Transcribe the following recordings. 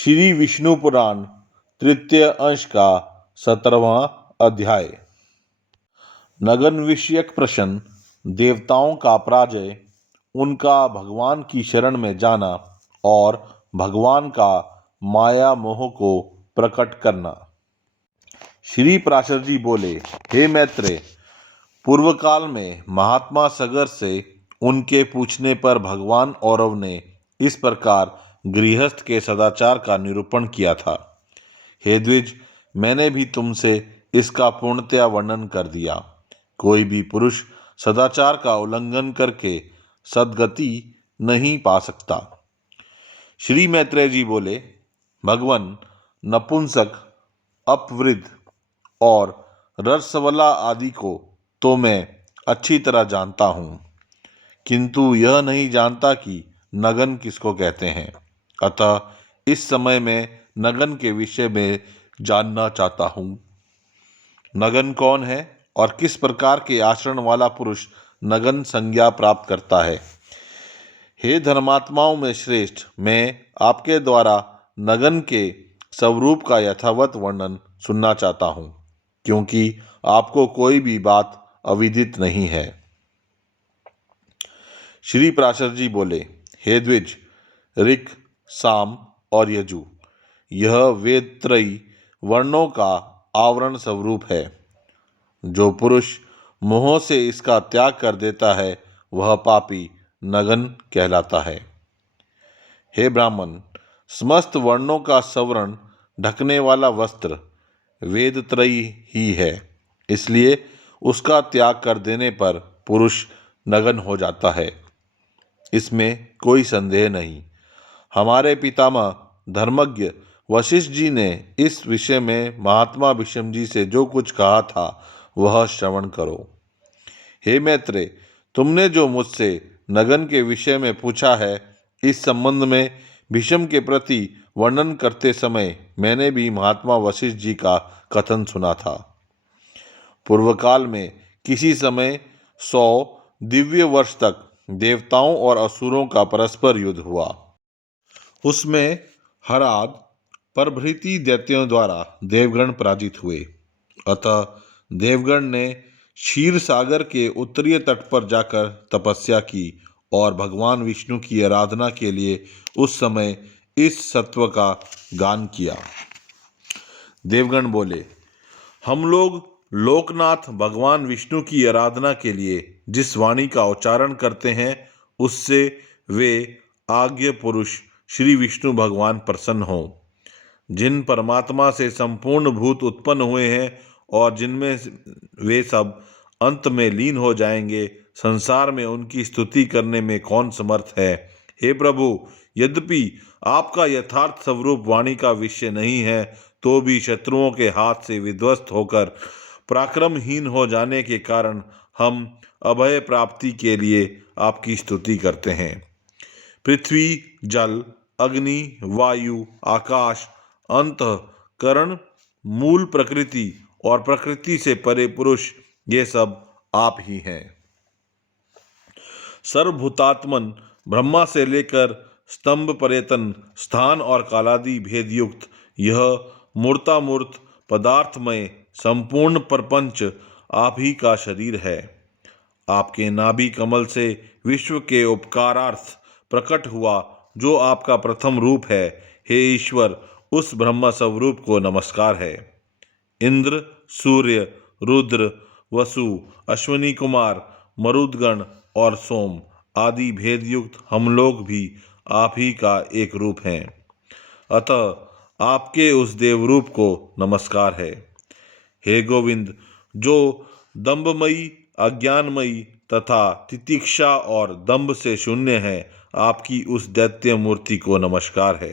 श्री विष्णु पुराण तृतीय अंश का 17वां अध्याय। नगन विषयक प्रश्न, देवताओं का पराजय, उनका भगवान की शरण में जाना और भगवान का माया मोह को प्रकट करना। श्री पराशर जी बोले, हे मैत्रेय, पूर्व काल में महात्मा सगर से उनके पूछने पर भगवान औरव ने इस प्रकार गृहस्थ के सदाचार का निरूपण किया था। हे द्विज, मैंने भी तुमसे इसका पूर्णतया वर्णन कर दिया। कोई भी पुरुष सदाचार का उल्लंघन करके सद्गति नहीं पा सकता। श्री मैत्रेय जी बोले, भगवान, नपुंसक, अपवृद्ध और रसवला आदि को तो मैं अच्छी तरह जानता हूँ, किंतु यह नहीं जानता कि नगन किसको कहते हैं। अतः इस समय मैं नगन के विषय में जानना चाहता हूँ। नगन कौन है और किस प्रकार के आचरण वाला पुरुष नगन संज्ञा प्राप्त करता है। हे धर्मात्माओं में श्रेष्ठ, मैं आपके द्वारा नगन के स्वरूप का यथावत वर्णन सुनना चाहता हूँ, क्योंकि आपको कोई भी बात अविदित नहीं है। श्री पराशर जी बोले, हे द्विज, ऋक्, साम और यजु, यह वेदत्रयी वर्णों का आवरण स्वरूप है। जो पुरुष मोह से इसका त्याग कर देता है वह पापी नगन कहलाता है। हे ब्राह्मण, समस्त वर्णों का सवर्ण ढकने वाला वस्त्र वेदत्रयी ही है, इसलिए उसका त्याग कर देने पर पुरुष नगन हो जाता है, इसमें कोई संदेह नहीं। हमारे पितामह धर्मज्ञ वशिष्ठ जी ने इस विषय में महात्मा भीष्म जी से जो कुछ कहा था वह श्रवण करो। हे मैत्रेय, तुमने जो मुझसे नगन के विषय में पूछा है, इस संबंध में भीष्म के प्रति वर्णन करते समय मैंने भी महात्मा वशिष्ठ जी का कथन सुना था। पूर्व काल में किसी समय 100 दिव्य वर्ष तक देवताओं और असुरों का परस्पर युद्ध हुआ। उसमें हराद प्रभृति दैत्यों द्वारा देवगण पराजित हुए। अतः देवगण ने क्षीर सागर के उत्तरीय तट पर जाकर तपस्या की और भगवान विष्णु की आराधना के लिए उस समय इस सत्व का गान किया। देवगण बोले, हम लोग लोकनाथ भगवान विष्णु की आराधना के लिए जिस वाणी का उच्चारण करते हैं, उससे वे आज्ञ पुरुष श्री विष्णु भगवान प्रसन्न हों। जिन परमात्मा से संपूर्ण भूत उत्पन्न हुए हैं और जिनमें वे सब अंत में लीन हो जाएंगे, संसार में उनकी स्तुति करने में कौन समर्थ है। हे प्रभु, यद्यपि आपका यथार्थ स्वरूप वाणी का विषय नहीं है, तो भी शत्रुओं के हाथ से विध्वस्त होकर पराक्रमहीन हो जाने के कारण हम अभय प्राप्ति के लिए आपकी स्तुति करते हैं। पृथ्वी, जल, अग्नि, वायु, आकाश, अंतःकरण, मूल प्रकृति और प्रकृति से परे पुरुष, ये सब आप ही हैं। सर्वभूतात्मन ब्रह्मा से लेकर स्तंभ पर्यतन स्थान और कालादि भेद युक्त यह मूर्तामूर्त पदार्थमय संपूर्ण प्रपंच आप ही का शरीर है। आपके नाभि कमल से विश्व के उपकारार्थ प्रकट हुआ जो आपका प्रथम रूप है। हे ईश्वर, उस ब्रह्म स्वरूप को नमस्कार है। इंद्र, सूर्य, रुद्र, वसु, अश्विनी कुमार, मरुदगण और सोम आदि भेद युक्त हम लोग भी आप ही का एक रूप हैं। अतः आपके उस देवरूप को नमस्कार है। हे गोविंद, जो दंभमयी, अज्ञानमयी तथा तितिक्षा और दंभ से शून्य है, आपकी उस दैत्य मूर्ति को नमस्कार है।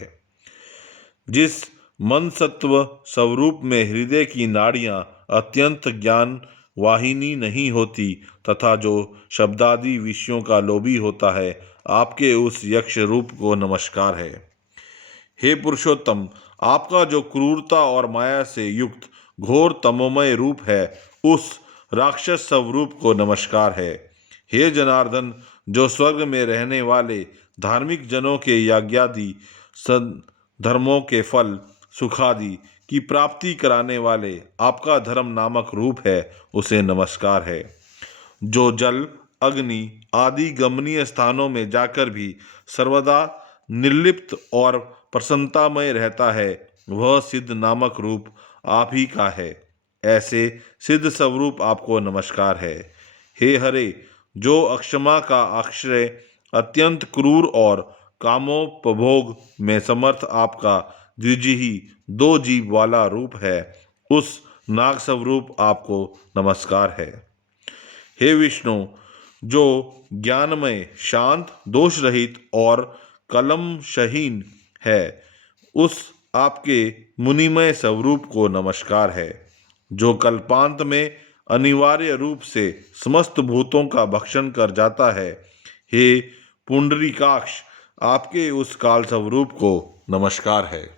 जिस मन सत्व स्वरूप में हृदय की नाड़ियां अत्यंत ज्ञान वाहिनी नहीं होती तथा जो शब्दादि विषयों का लोभी होता है, आपके उस यक्ष रूप को नमस्कार है। हे पुरुषोत्तम, आपका जो क्रूरता और माया से युक्त घोर तमोमय रूप है, उस राक्षस स्वरूप को नमस्कार है। हे जनार्दन, जो स्वर्ग में रहने वाले धार्मिक जनों के यज्ञादि धर्मों के फल सुखादि की प्राप्ति कराने वाले आपका धर्म नामक रूप है, उसे नमस्कार है। जो जल, अग्नि आदि गमनीय स्थानों में जाकर भी सर्वदा निर्लिप्त और प्रसन्नतामय रहता है, वह सिद्ध नामक रूप आप ही का है। ऐसे सिद्ध स्वरूप आपको नमस्कार है। हे हरे, जो अक्षमा का आश्रय, अत्यंत क्रूर और कामोपभोग में समर्थ आपका द्विजिही दो जीव वाला रूप है, उस नाग स्वरूप आपको नमस्कार है। हे विष्णु, जो ज्ञानमय, शांत, दोष रहित और कलमशहीन है, उस आपके मुनिमय स्वरूप को नमस्कार है। जो कल्पांत में अनिवार्य रूप से समस्त भूतों का भक्षण कर जाता है, हे पुंडरीकाक्ष, आपके उस काल स्वरूप को नमस्कार है।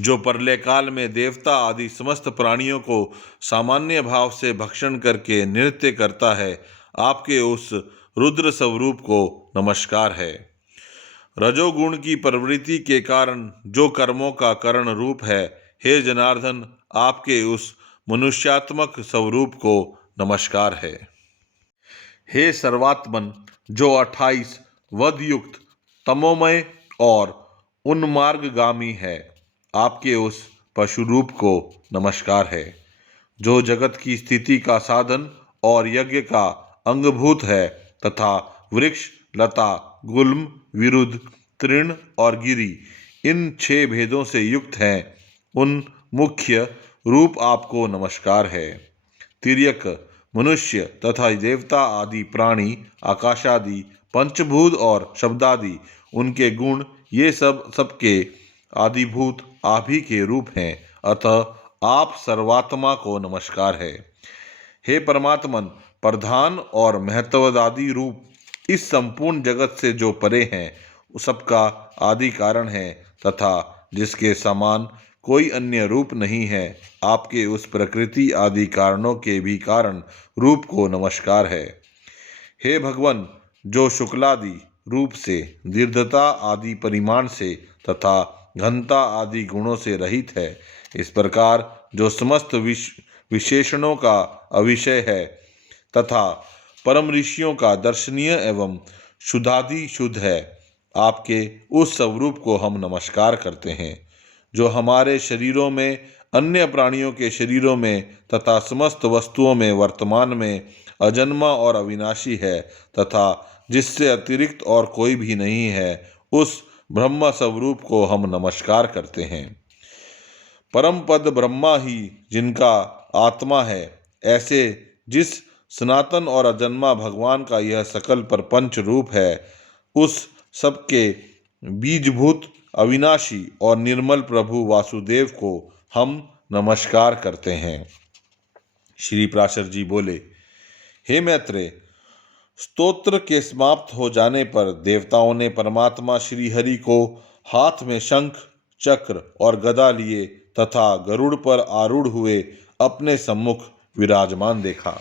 जो प्रलय काल में देवता आदि समस्त प्राणियों को सामान्य भाव से भक्षण करके नृत्य करता है, आपके उस रुद्र स्वरूप को नमस्कार है। रजोगुण की प्रवृत्ति के कारण जो कर्मों का करण रूप है, हे जनार्दन, आपके उस मनुष्यात्मक स्वरूप को नमस्कार है। हे सर्वात्मन, जो 28 वधयुक्त, तमोमय और उन्मार्गगामी है, आपके उस पशु रूप को नमस्कार है। जो जगत की स्थिति का साधन और यज्ञ का अंगभूत है तथा वृक्ष, लता, गुल्म, विरुद्ध, तृण और गिरि इन 6 भेदों से युक्त हैं, उन मुख्य रूप आपको नमस्कार है। तिर्यक, मनुष्य तथा देवता आदि प्राणी, आकाशादि, पंचभूत और शब्दादि उनके गुण, ये सबके आदिभूत आप ही के रूप हैं, अतः आप सर्वात्मा को नमस्कार है। हे परमात्मन, प्रधान और महत्वदादि रूप इस संपूर्ण जगत से जो परे हैं, सबका आदि कारण है तथा जिसके समान कोई अन्य रूप नहीं है, आपके उस प्रकृति आदि कारणों के भी कारण रूप को नमस्कार है। हे भगवान, जो शुक्लादि रूप से, दीर्घता आदि परिमाण से तथा घनता आदि गुणों से रहित है, इस प्रकार जो समस्त विशेषणों का अविषय है तथा परम ऋषियों का दर्शनीय एवं शुद्धादि शुद्ध है, आपके उस स्वरूप को हम नमस्कार करते हैं। जो हमारे शरीरों में, अन्य प्राणियों के शरीरों में तथा समस्त वस्तुओं में वर्तमान में अजन्मा और अविनाशी है तथा जिससे अतिरिक्त और कोई भी नहीं है, उस ब्रह्म स्वरूप को हम नमस्कार करते हैं। परम पद ब्रह्मा ही जिनका आत्मा है, ऐसे जिस सनातन और अजन्मा भगवान का यह सकल प्रपंच रूप है, उस सबके बीजभूत, अविनाशी और निर्मल प्रभु वासुदेव को हम नमस्कार करते हैं। श्री पराशर जी बोले, हे मैत्रेय, स्तोत्र के समाप्त हो जाने पर देवताओं ने परमात्मा श्री हरि को हाथ में शंख, चक्र और गदा लिए तथा गरुड़ पर आरूढ़ हुए अपने सम्मुख विराजमान देखा।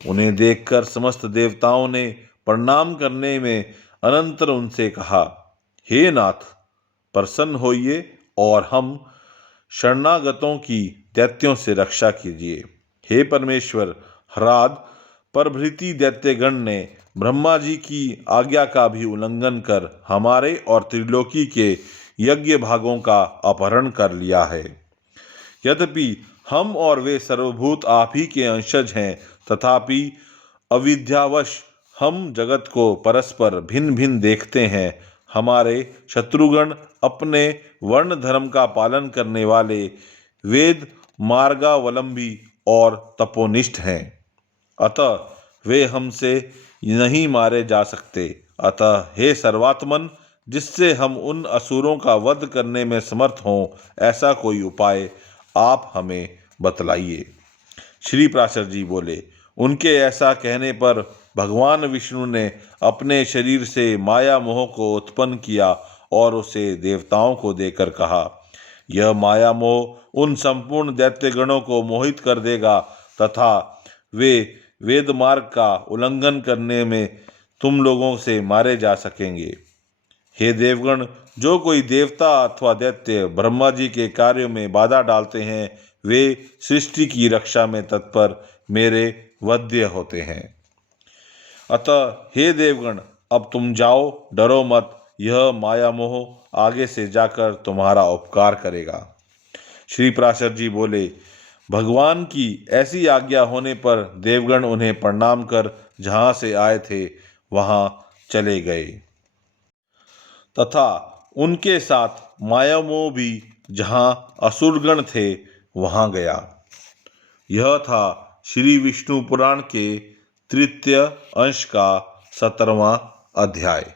उन्हें देखकर समस्त देवताओं ने प्रणाम करने में अनंतर उनसे कहा, हे नाथ, प्रसन्न होइए और हम शरणागतों की दैत्यों से रक्षा कीजिए। हे परमेश्वर, ह्राद प्रभृति दैत्यगण ने ब्रह्मा जी की आज्ञा का भी उल्लंघन कर हमारे और त्रिलोकी के यज्ञ भागों का अपहरण कर लिया है। यद्यपि हम और वे सर्वभूत आप ही के अंशज हैं, तथापि अविद्यावश हम जगत को परस्पर भिन्न भिन्न देखते हैं। हमारे शत्रुगण अपने वर्ण धर्म का पालन करने वाले वेद मार्गावलंबी और तपोनिष्ठ हैं, अतः वे हमसे नहीं मारे जा सकते। अतः हे सर्वात्मन, जिससे हम उन असुरों का वध करने में समर्थ हों, ऐसा कोई उपाय आप हमें बतलाइए। श्री पराशर जी बोले, उनके ऐसा कहने पर भगवान विष्णु ने अपने शरीर से माया मोह को उत्पन्न किया और उसे देवताओं को देकर कहा, यह माया मोह उन संपूर्ण दैत्यगणों को मोहित कर देगा तथा वे वेद मार्ग का उल्लंघन करने में तुम लोगों से मारे जा सकेंगे। हे देवगण, जो कोई देवता अथवा दैत्य ब्रह्मा जी के कार्यों में बाधा डालते हैं वे सृष्टि की रक्षा में तत्पर मेरे वध्य होते हैं। अतः हे देवगण, अब तुम जाओ, डरो मत। यह माया मोह आगे से जाकर तुम्हारा उपकार करेगा। श्री पराशर जी बोले, भगवान की ऐसी आज्ञा होने पर देवगण उन्हें प्रणाम कर जहाँ से आए थे वहाँ चले गए तथा उनके साथ मायामोह भी जहाँ असुरगण थे वहाँ गया। यह था श्री विष्णु पुराण के तृतीय अंश का 17वां अध्याय।